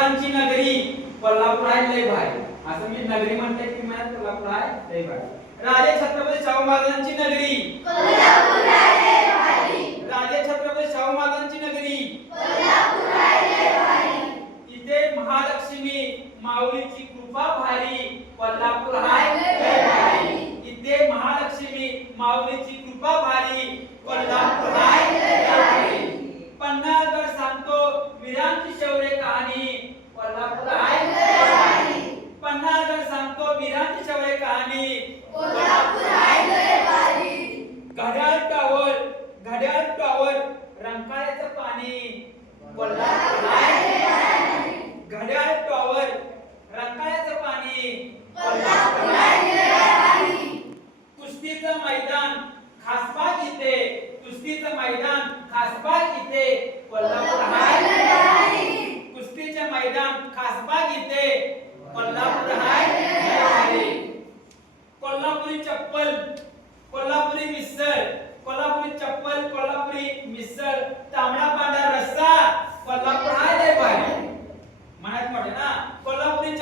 महाराजांची नगरी कोल्हापूर आहे लय भारी. असं मी नगरी म्हणते की मला कोल्हापूर आहे लय भारी. राजे छत्रपती शाहू महाराजांची नगरी. राजे छत्रपती शाहू महाराजांची नगरी. इथे महालक्ष्मी माऊलीची कृपा भारी. कोल्हापूर लय भारी. इथे महालक्ष्मी माऊलीची कृपा भारी. कोल्हापूर रंकाळ्याचं पाणी. घड्याळ टॉवर. रंकाळ्याचं पाणी. कुस्तीचं मैदान. खासबाग इथे. कुस्तीचं मैदान. खासबाग इथे. कोल्हापूर कुस्तीचे मैदान. खासबाग इथे. कोल्हापूर हाय. कोल्हापुरी चप्पल. कोल्हापुरी